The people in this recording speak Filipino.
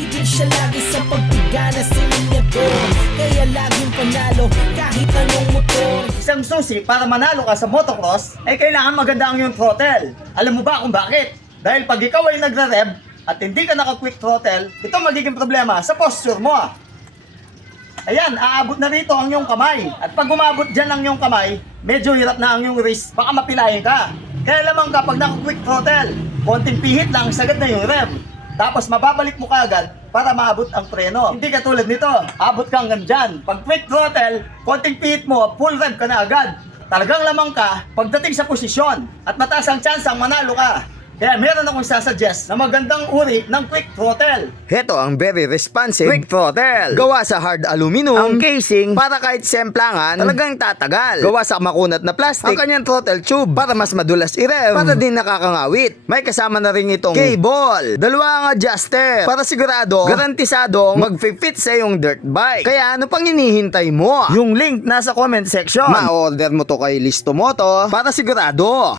Higil siya lagi sa pagpigana sa linyador, kaya laging panalo kahit anong motor. Isang susi para manalo ka sa motocross ay kailangan maganda ang iyong throttle. Alam mo ba kung bakit? Dahil pag ikaw ay nagre-rev at hindi ka naka-quick throttle, ito magiging problema sa posture mo. Ayan, aabot na rito ang iyong kamay. At pag umabot dyan ang iyong kamay, medyo hirap na ang iyong wrist, baka mapilayin ka. Kaya lamang kapag naka-quick throttle, konting pihit lang, sagad na yung rev. Tapos mababalik mo kaagad para maabot ang preno. Hindi ka tulad nito, abot ka hanggang dyan. Pag quick throttle, konting pihit mo, full rev ka na agad. Talagang lamang ka pagdating sa posisyon at mataas ang chance ang manalo ka. Kaya meron akong sasuggest na magandang uri ng quick throttle. Heto ang very responsive quick throttle. Gawa sa hard aluminum ang casing para kahit semplangan talagang tatagal. Gawa sa makunat na plastic ang kanyang throttle tube para mas madulas i-rev para din nakakangawit. May kasama na rin itong cable, dalawang adjuster para sigurado garantisadong mag-fit sa iyong dirt bike. Kaya ano pang hinihintay mo? Yung link nasa comment section. Ma-order mo to kay Listo Moto para sigurado.